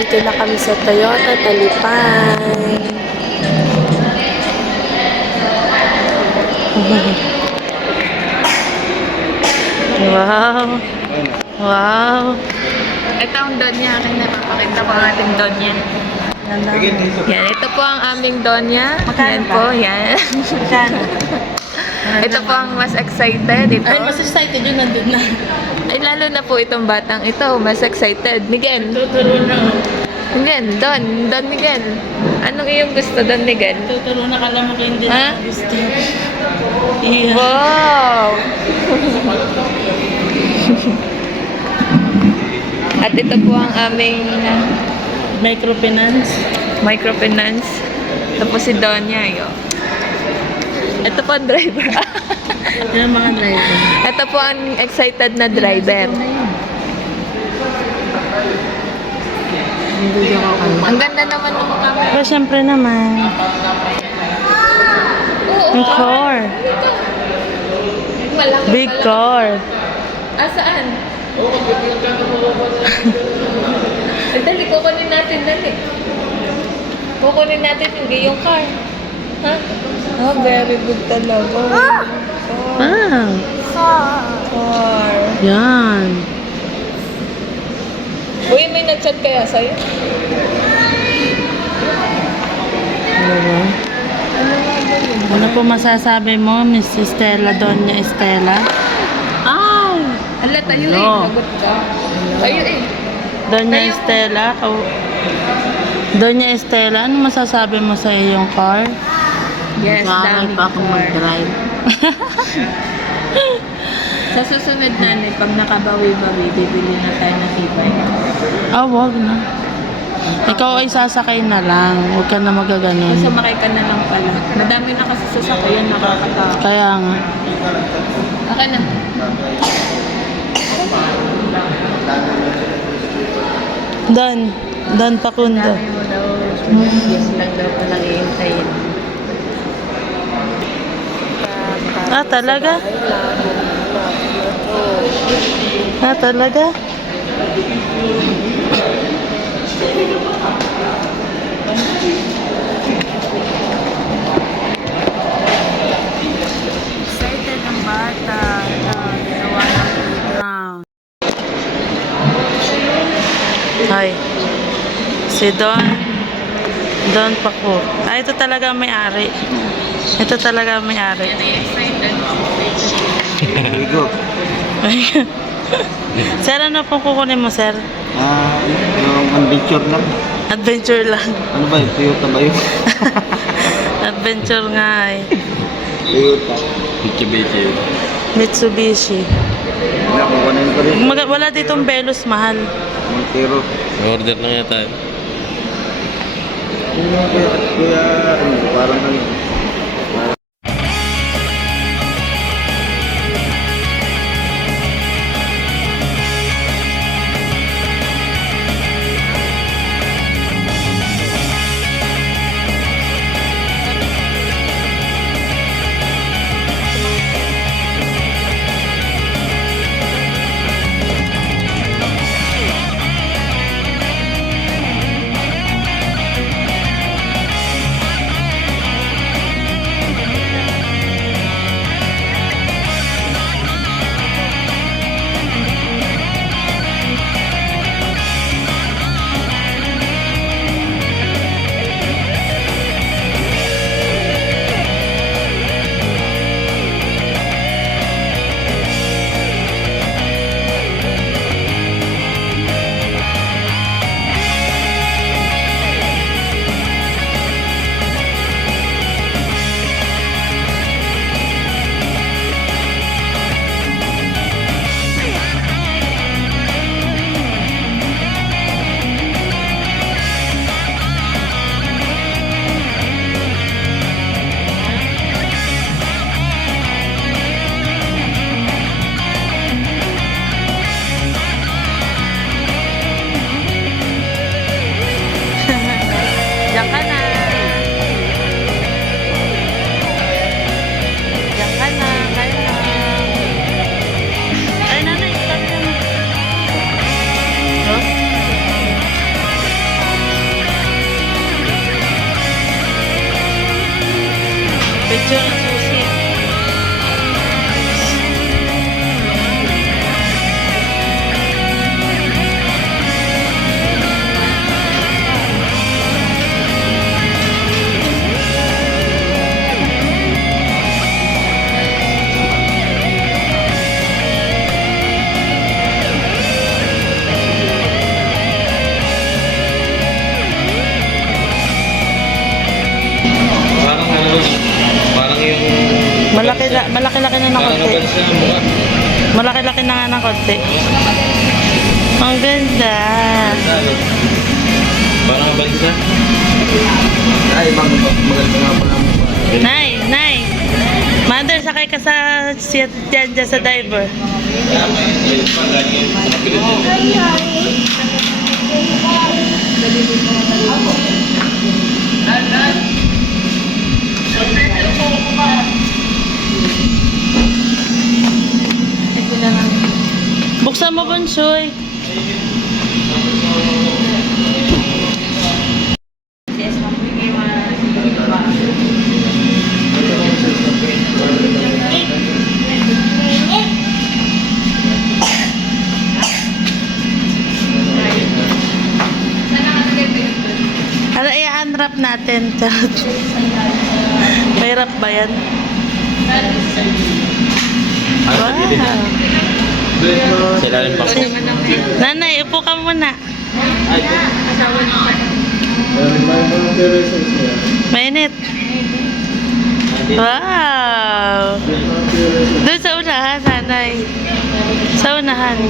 Dito na kami sa Toyota Talipan. Wow. Wow. Ito ang Donya. Akin na papakita ko ang ating Donya. Yan, ito po ang aming Donya. Yan po, yan. Ito po ang mas excited. Ito. Ay, mas excited yun, nandun na. Ay, lalo na po itong batang ito. Mas excited. Miguel. Tuturo na. Miguel, Don Miguel. Anong iyong gusto, Don Miguel? Tuturo na, kala mo ko hindi Ha? na gusto. Yeah. Wow! At ito po ang aming Microfinance. microfinance. Ito po si Donya. Yo. Ito po ang driver. Yan ang mga driver. Ito po ang excited na driver. Ang ganda naman ng camera. Pero syempre naman. Ang car. Malaki Big pala. car. Saan? Dali, kukunin natin, dali. Kukunin natin yung car. Ha? Oh, very good talaga. Ah. Car. Yan. Uy, may nag-chat kaya sa'yo? Diba? Ano po masasabi mo, Miss Estela, Doña Estela? Ay! Ala, tayo eh. No. Lagot ka. Tayo eh. Doña Tayo. Estela, Doña Estela, ano masasabi mo sa iyong car? Yes, dami car. Sa susunod na, pag nakabawi-bawi, bibili na tayo ng e-bike. Ah, wag na. Ikaw ay sasakay na lang. Huwag ka na magaganon. Sumakay ka na lang pala. Madami na kasi sasakyan, nakakatakot. Kaya nga. Okay na. Dan Pakundo. Dami mo daw. Yes lang daw palang iintayin. Ah, talaga? Ah, talaga? Excited ang bata. Ginawa ng playground. Hi. Si Don Paco. Ah, ito talaga ang may-ari. Ito talaga ang may-ari. Excited. Ligo. Sir, ano po kukunin mo, sir? Yung adventure lang. Adventure lang. Ano ba yun? Toyota ba yun? Adventure nga eh. Toyota. Mitsubishi. Mitsubishi. Wala, kukunin ko rin. Wala ditong Velos, mahal. Montero. Order lang yata. Kuya, parang ano. Parang yung... Malaki-laki na ng konti. sa mukha. Malaki-laki na nga ng konti. Ang ganda. Parang mabalis na. Ay, maganda nga pala ang mukha. Nay. Mother, sakay ka sa dyan sa diver. Buksan mo, Bonsoy. Ano, i-unwrap natin. May wrap ba yan? Wow. Sa ilalim pa. Nanay, upo ka muna. Mainit. Wow. Doon sa unahan, nanay. Sa unahan.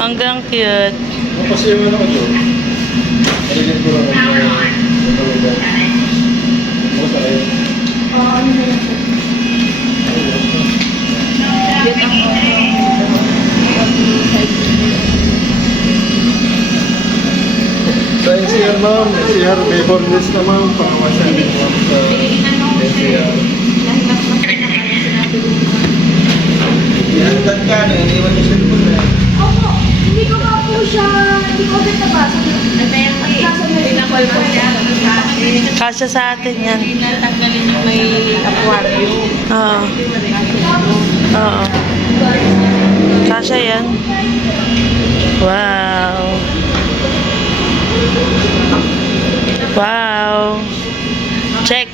Hanggang cute. Sa NCR ma'am, NCR may boneless na ma'am, pangkawasan ma'am sa NCR. Yan, ka na. Iniwan yung cellphone na. Opo, hindi ko nga po siya, hindi ko ulit nabasa. Nasa may pinakol po siya. Kasya sa atin yan. Natanggalin yung may aquarium. Oo. Oo. Kasya yan. Wow. Wow. Check.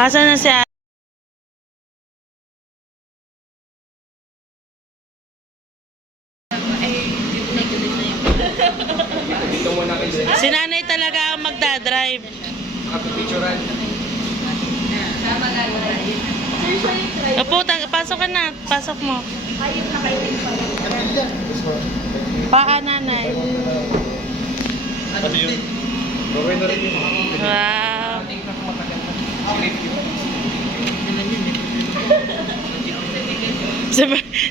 Asan na si Si nanay talaga ang magdadrive. Opo, pasok ka na. Pasok mo. Paa, nanay. Okay na rin yun. Wow.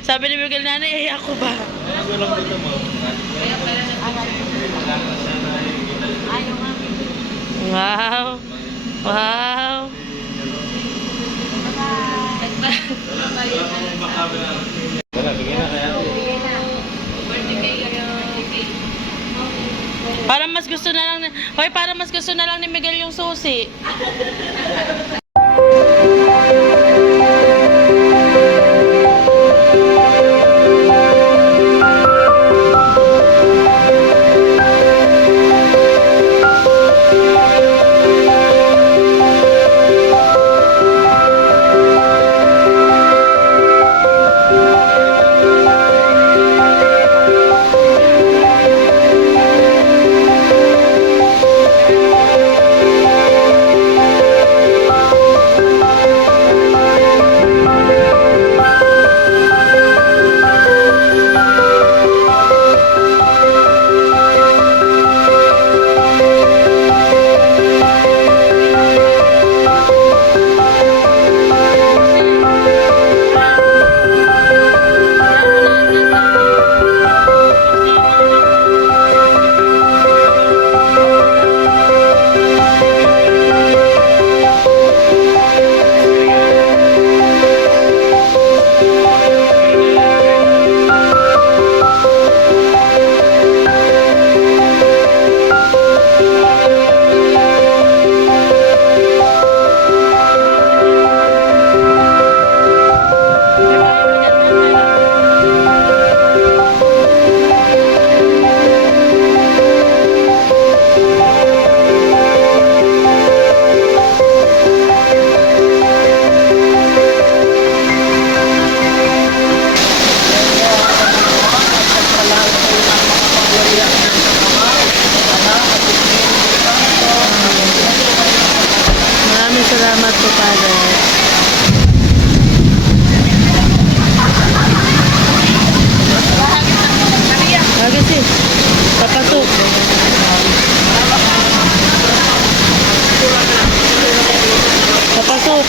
Sabi ni Miguel, nanay, ay ako ba? Wow. Wow. Wala, bigyan na kaya. Para mas gusto na lang ni... Hoy, para mas gusto na lang ni Miguel yung susi. Salamat po, Father. Lagi sih. Papasok. Papasok.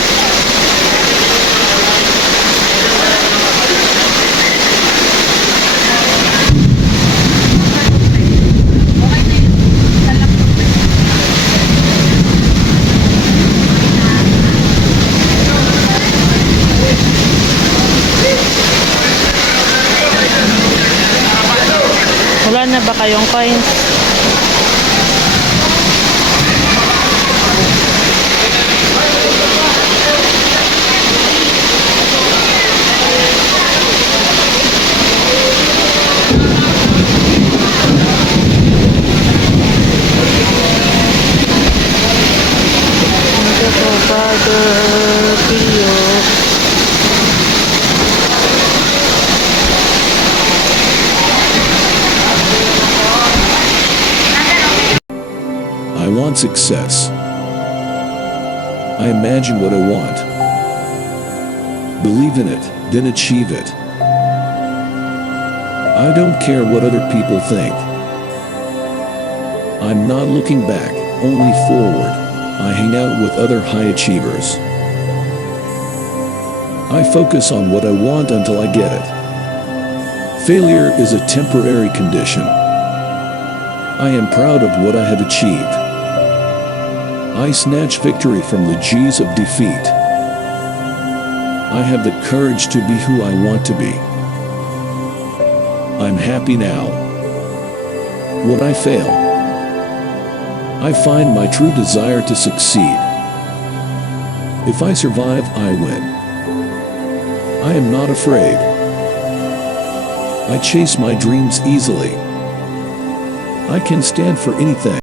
Wala na ba kayong coins? Ito po, Father Pio. I want success. I imagine what I want. Believe in it, then achieve it. I don't care what other people think. I'm not looking back, only forward. I hang out with other high achievers. I focus on what I want until I get it. Failure is a temporary condition. I am proud of what I have achieved. I snatch victory from the G's of defeat. I have the courage to be who I want to be. I'm happy now. Would I fail? I find my true desire to succeed. If I survive, I win. I am not afraid. I chase my dreams easily. I can stand for anything.